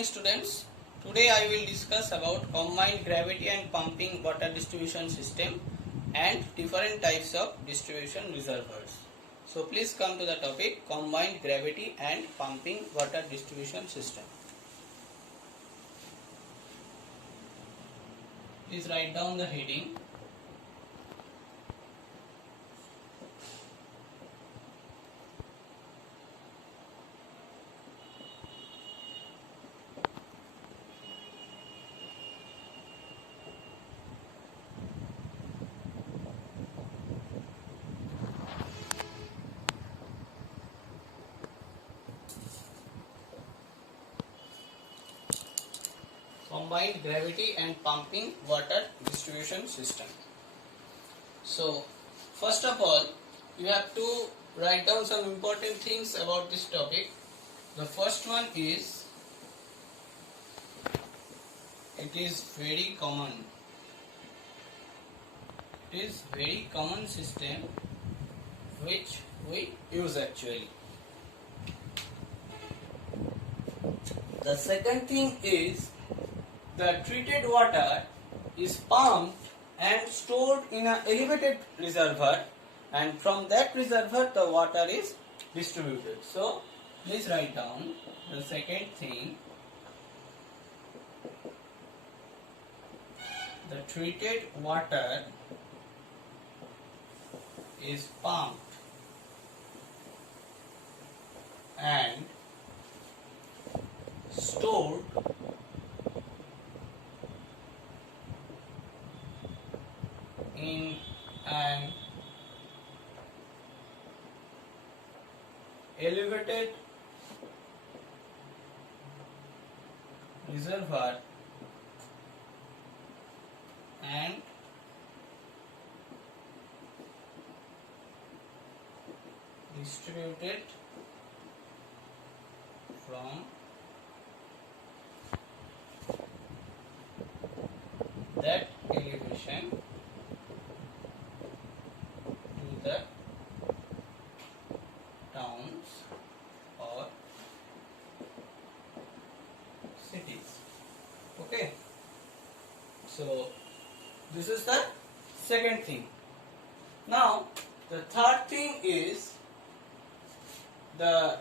morning students. Today I will discuss about combined gravity and pumping water distribution system and different types of distribution reservoirs. So please come to the topic combined gravity and pumping water distribution system. Please write down the heading. Combined gravity and pumping water distribution system. So first of all, you have to write down some important things about this topic. The first one is, it is very common. It is very common system which we use actually. The second thing is, the treated water is pumped and stored in an elevated reservoir, and from that reservoir the water is distributed. So please write down the second thing. The treated water is pumped and stored in an elevated reservoir and distributed from that elevation to the towns or cities. Okay, so this is the second thing. Now the third thing is, the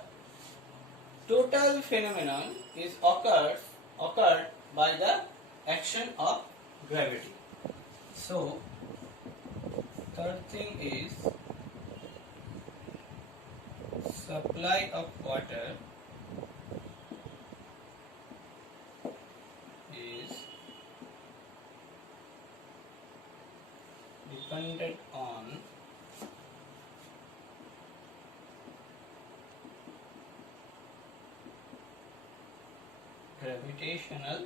total phenomenon is occurred by the action of gravity. So third thing is, supply of water is dependent on gravitational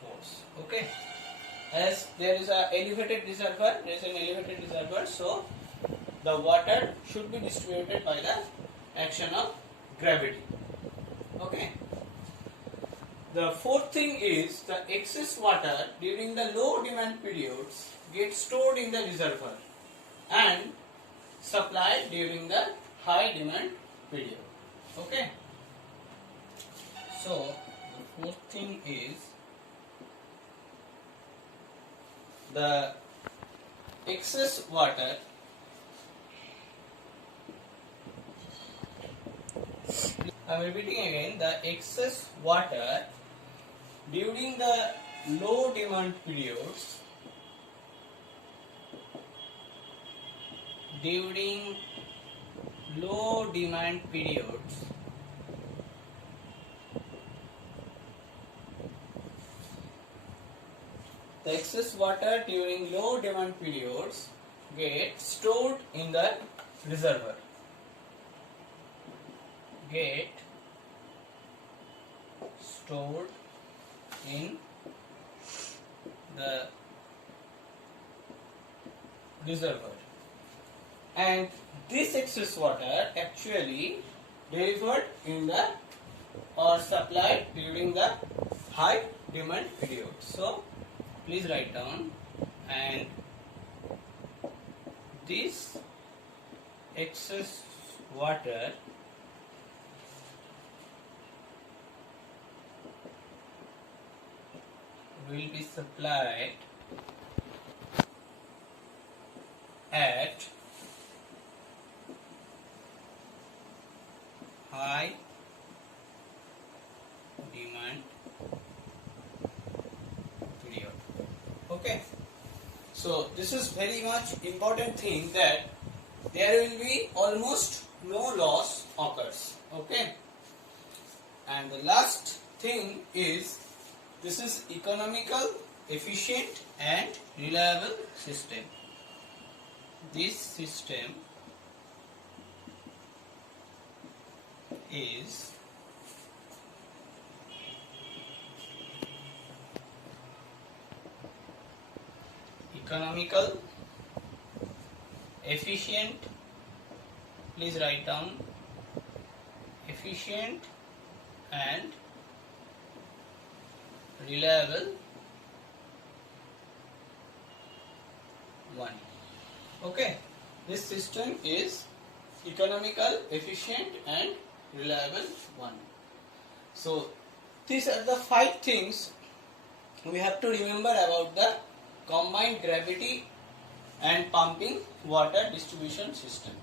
force. Okay, as there is an elevated reservoir, so the water should be distributed by the action of gravity. Okay. The fourth thing is, the excess water during the low demand periods gets stored in the reservoir and supplied during the high demand period. Okay. So the fourth thing is, the excess water I am repeating again, the excess water during the low demand periods the excess water during low demand periods get stored in the reservoir. Get stored in the reservoir, and this excess water actually delivered in the or supplied during the high demand period. So please write down, and this excess water will be supplied at high demand period. Okay, so this is very much important thing, that there will be almost no loss occurs. Okay, and the last thing is, this is economical, efficient and reliable system. This system is economical, efficient, please write down, efficient and reliable one. Okay, this system is economical, efficient and reliable one. So these are the 5 things we have to remember about the combined gravity and pumping water distribution system.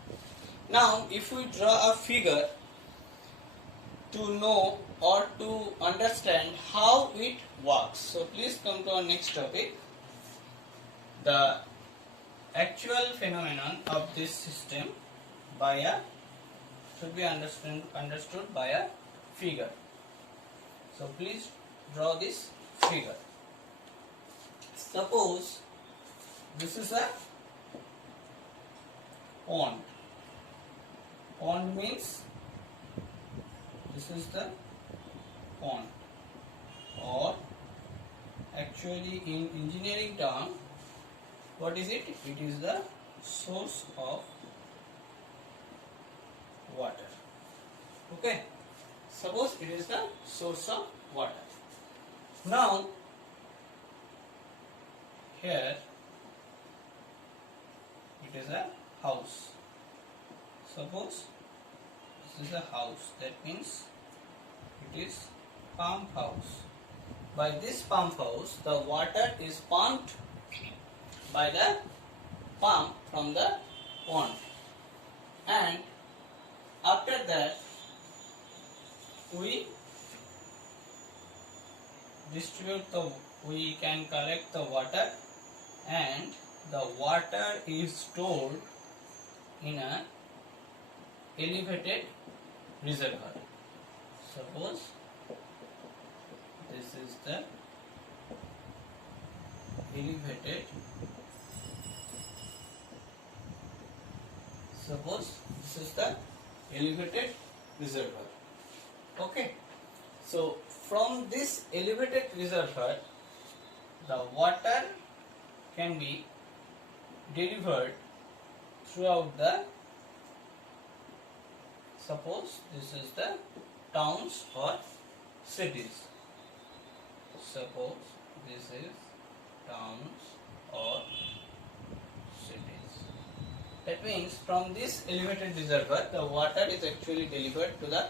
Now if we draw a figure to know or to understand how it works, so please come to our next topic. The actual phenomenon of this system should be understood by a figure. So please draw this figure. Suppose this is a pond. Pond means this is the pond, or actually in engineering term, what is it? It is the source of water. Okay, suppose it is the source of water. Now here it is a house. Suppose this is a house, that means it is pump house. By this pump house, the water is pumped by the pump from the pond, and after that we can collect the water, and the water is stored in a elevated reservoir. Suppose this is the elevated, reservoir. Okay, so from this elevated reservoir, the water can be delivered throughout the, suppose this is the towns or cities. Suppose this is towns or cities. That means from this elevated reservoir, the water is actually delivered to the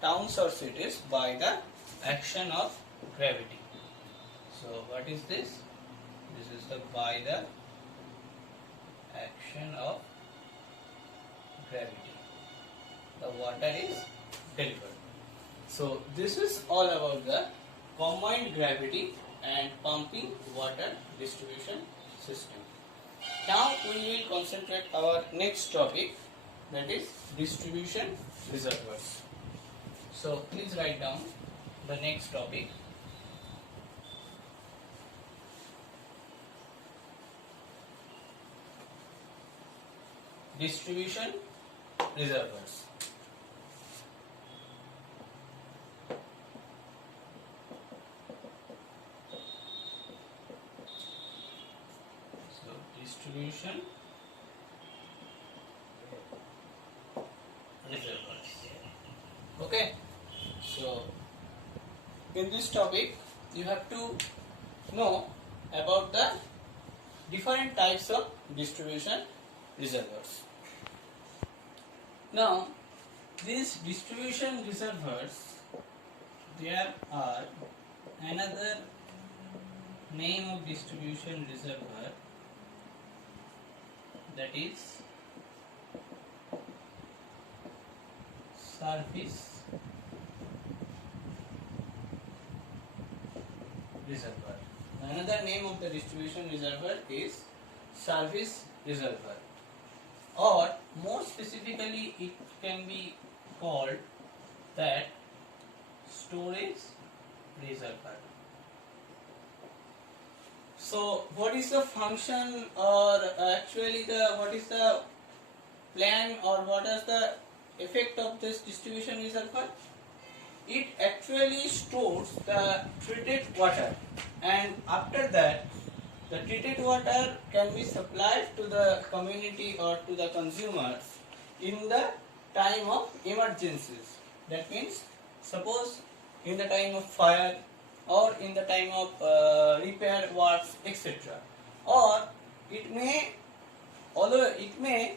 towns or cities by the action of gravity. So what is this? This is the by the action of gravity, the water is delivered. So this is all about the combined gravity and pumping water distribution system. Now we will concentrate our next topic, that is distribution reservoirs. So please write down the next topic. Distribution reservoirs. So distribution reservoirs. Okay. So in this topic you have to know about the different types of distribution reservoirs. Now these distribution reservoirs, there are another name of distribution reservoir, that is surface reservoir. Another name of the distribution reservoir is surface reservoir, or more specifically it can be called that storage reservoir. So what is the function, or actually what is the plan, or what is the effect of this distribution reservoir? It actually stores the treated water, and after that the treated water can be supplied to the community or to the consumers in the time of emergencies. That means, suppose in the time of fire, or in the time of repair works, etc. Or it may, although it may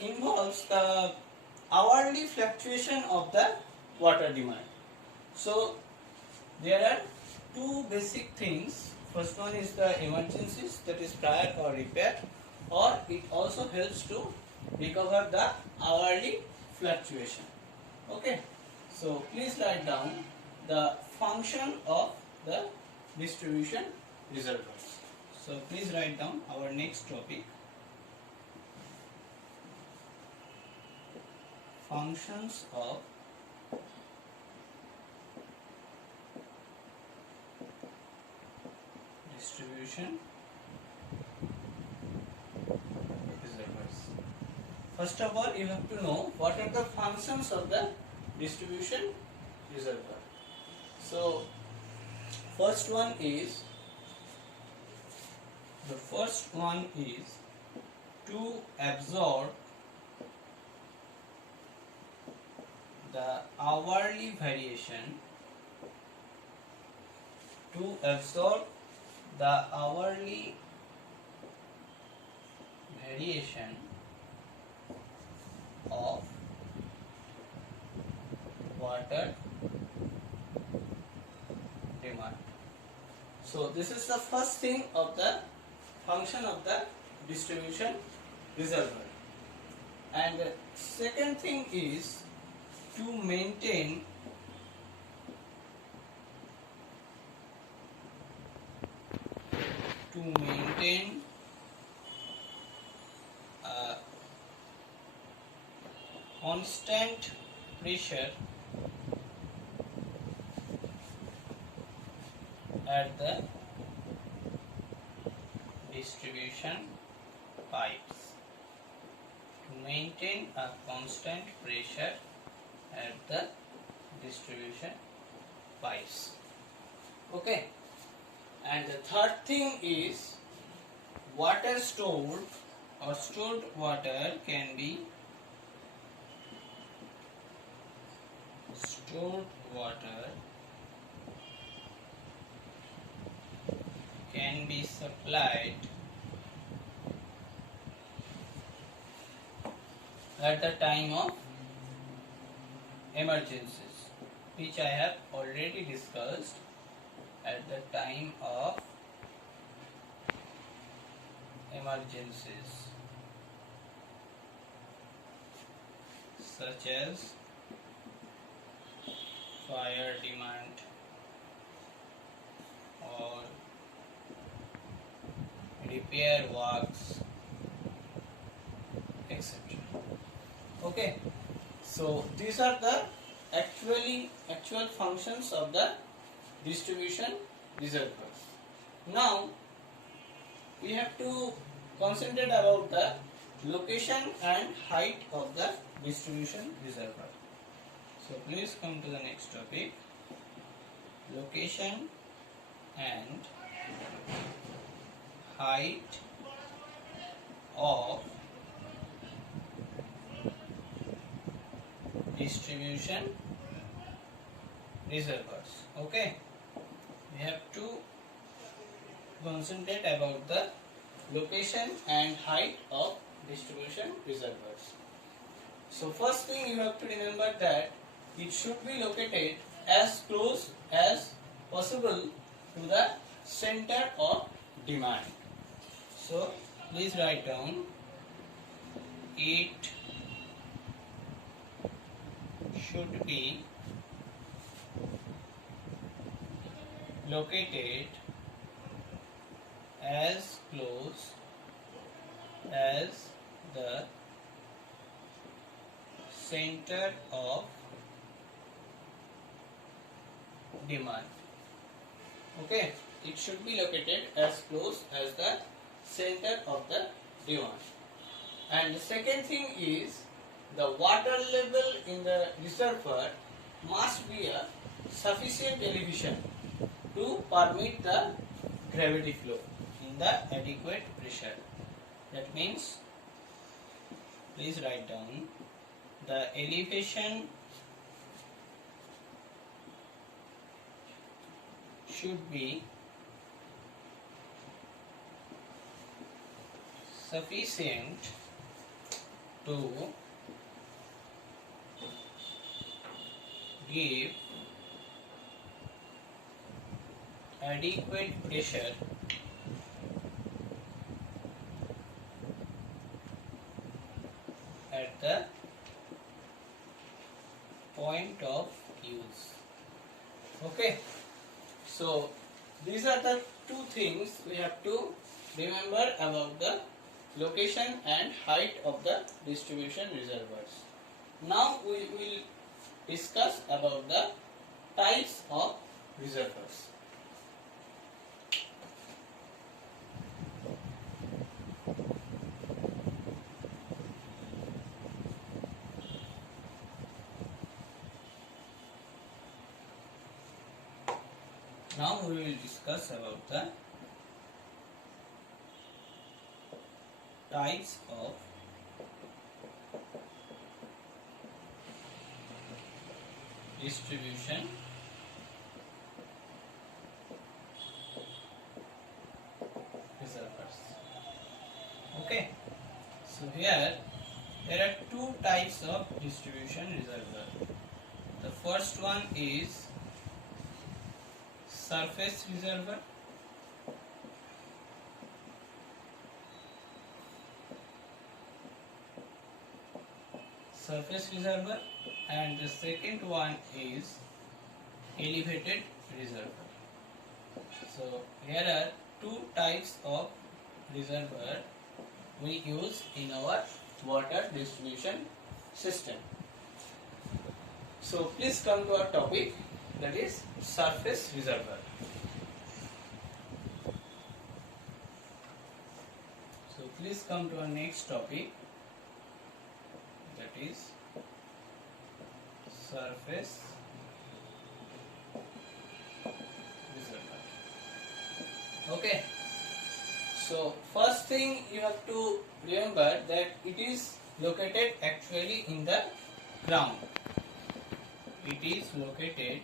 involves the hourly fluctuation of the water demand. So there are two basic things. First one is the emergencies, that is fire or repair, or it also helps to recover the hourly fluctuation. Okay, so please write down the function of the distribution reservoirs. So please write down our next topic, functions of distribution reservoirs. First of all, you have to know what are the functions of the distribution reservoir. So first one is to absorb the hourly variation, of water demand. So this is the first thing of the function of the distribution reservoir. And the second thing is to maintain constant pressure at the distribution pipes. To maintain a constant pressure at the distribution pipes. Okay. And the third thing is water stored, or stored water can be supplied at the time of emergencies, which I have already discussed. At the time of emergencies, such as fire demand or repair works, etc. Okay, so these are the actual functions of the distribution reservoirs. Now we have to concentrate about the location and height of the distribution reservoir. So please come to the next topic, location and height of distribution reservoirs. Okay, we have to concentrate about the location and height of distribution reservoirs. So first thing you have to remember that it should be located as close as possible to the center of demand. So please write down, it should be located as close as the center of demand. Okay, it should be located as close as the center of the demand. And the second thing is, the water level in the reservoir must be a sufficient elevation to permit the gravity flow in the adequate pressure. That means, please write down, the elevation should be sufficient to give adequate pressure at the point of use. Okay, so these are the two things we have to remember about the location and height of the distribution reservoirs. Now we will discuss about the types of reservoirs. Now we will discuss about the types of distribution reservoirs. Okay, so here there are two types of distribution reservoir. The first one is surface reservoir. Surface reservoir, and the second one is elevated reservoir. So here are two types of reservoir we use in our water distribution system. So please come to our topic, that is surface reservoir. So please come to our next topic, that is surface reservoir. Okay, so first thing you have to remember that it is located actually in the ground. It is located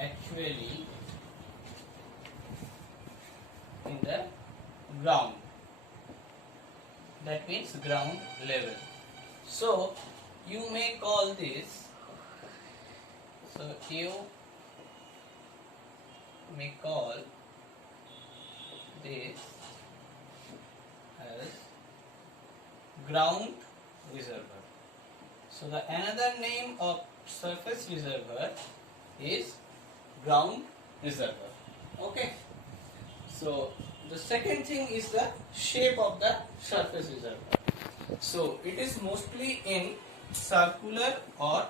actually in the ground. That means ground level. So you may call this, so you may call this as ground reservoir. So the another name of surface reservoir is ground reservoir. Okay, so the second thing is the shape of the surface reservoir. So it is mostly in circular or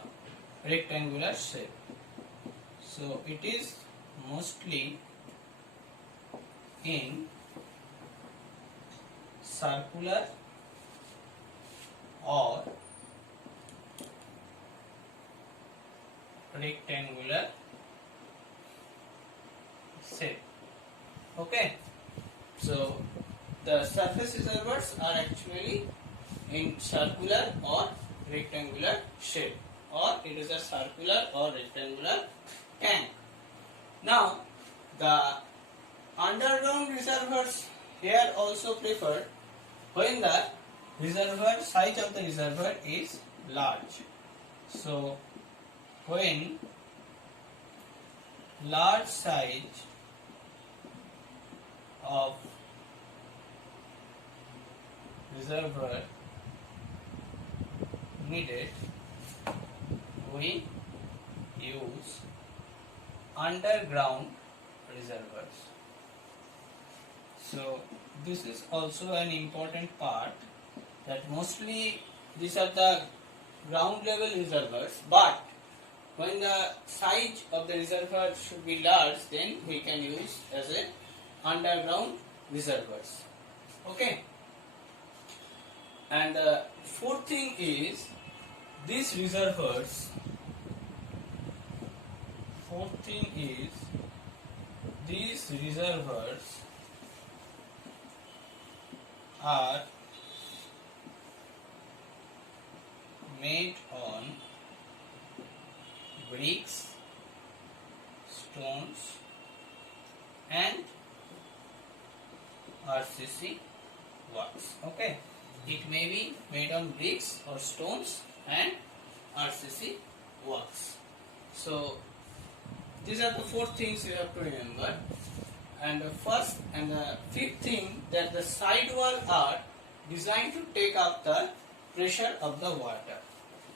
rectangular shape. So it is mostly in circular or rectangular shape. Okay, so the surface reservoirs are actually in circular or rectangular shape, or it is a circular or rectangular tank. Now the underground reservoirs here also preferred when the reservoir size of the reservoir is large. So when large size of reservoir needed, we use underground reservoirs. So this is also an important part, that mostly these are the ground level reservoirs, but when the size of the reservoir should be large, then we can use as a underground reservoirs. Okay. And the fourth thing is, these reservoirs, are made on bricks, stones and RCC works. Okay, it may be made on bricks or stones and RCC works. So these are the four things you have to remember. And the first and the fifth thing, that the side wall are designed to take up the pressure of the water.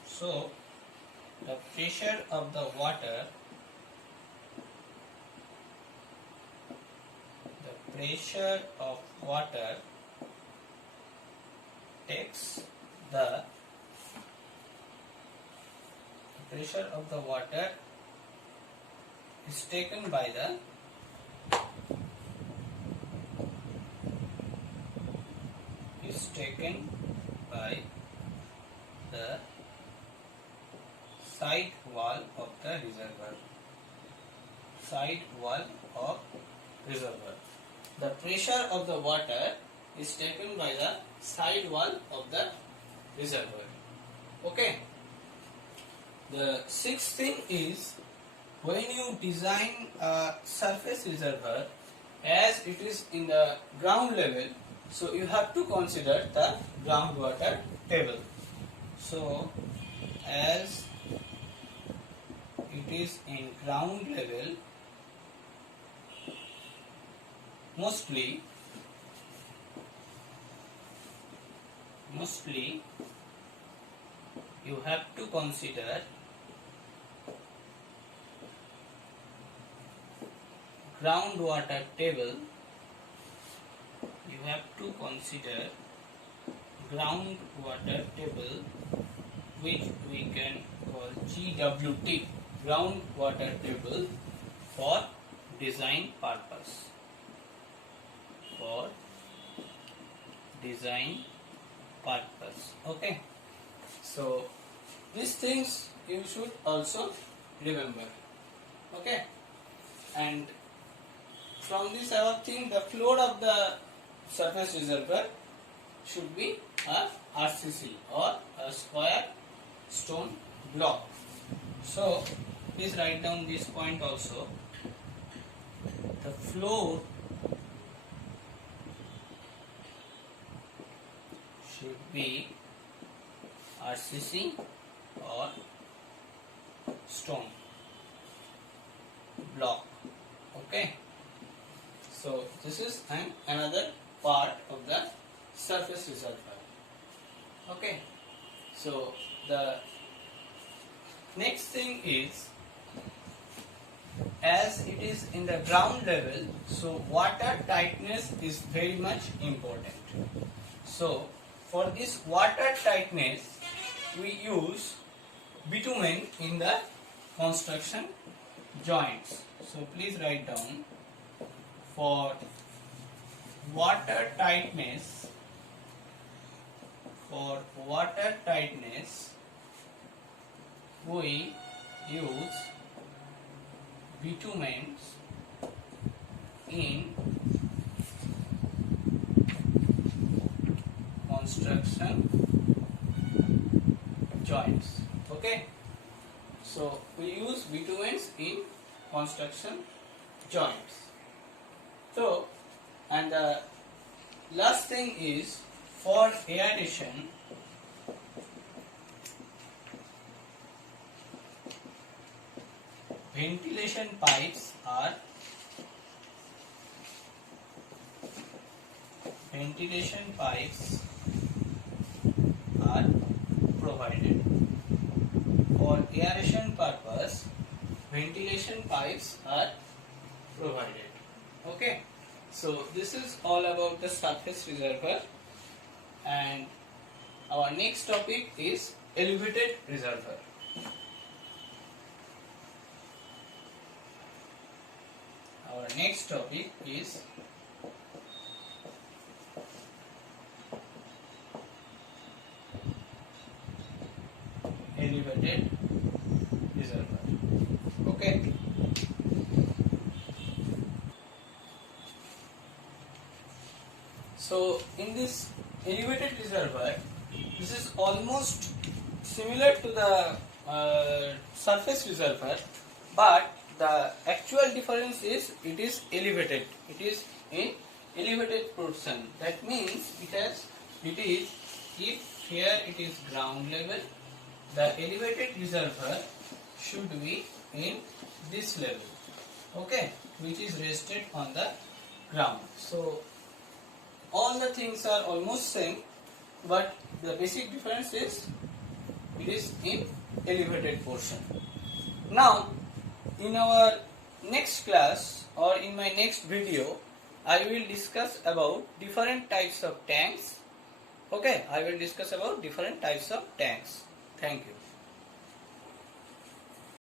So the pressure of the water, takes the pressure of the water is taken by the side wall of the reservoir. The pressure of the water is taken by the side wall of the reservoir. Okay. The sixth thing is, when you design a surface reservoir, as it is in the ground level, so you have to consider the groundwater table. So as it is in ground level, mostly you have to consider groundwater table. Which we can call GWT, groundwater table, for design purpose. Okay. So these things you should also remember. Okay. And from this our thing, the floor of the surface reservoir should be a RCC or a square stone block. So please write down this point also. The floor should be RCC or stone block. Okay. So this is another part of the surface reservoir. Okay. So the next thing is, as it is in the ground level, so water tightness is very much important. So for this water tightness, we use bitumen in the construction joints. So please write down, for water tightness, we use bitumens in construction joints. Okay. So we use bitumens in construction joints. So, and the last thing is, for aeration, ventilation pipes are ventilation pipes are provided. For aeration purpose, ventilation pipes are provided. Okay, so this is all about the surface reservoir, and our next topic is elevated reservoir. Our next topic is elevated reservoir. Okay. So in this elevated reservoir, this is almost similar to the surface reservoir, but the actual difference is it is elevated. It is in elevated portion. That means it is if here it is ground level, the elevated reservoir should be in this level, okay, which is rested on the ground. So all the things are almost same, but the basic difference is it is in elevated portion. Now in our next class or in my next video, I will discuss about different types of tanks. Okay, I will discuss about different types of tanks. Thank you.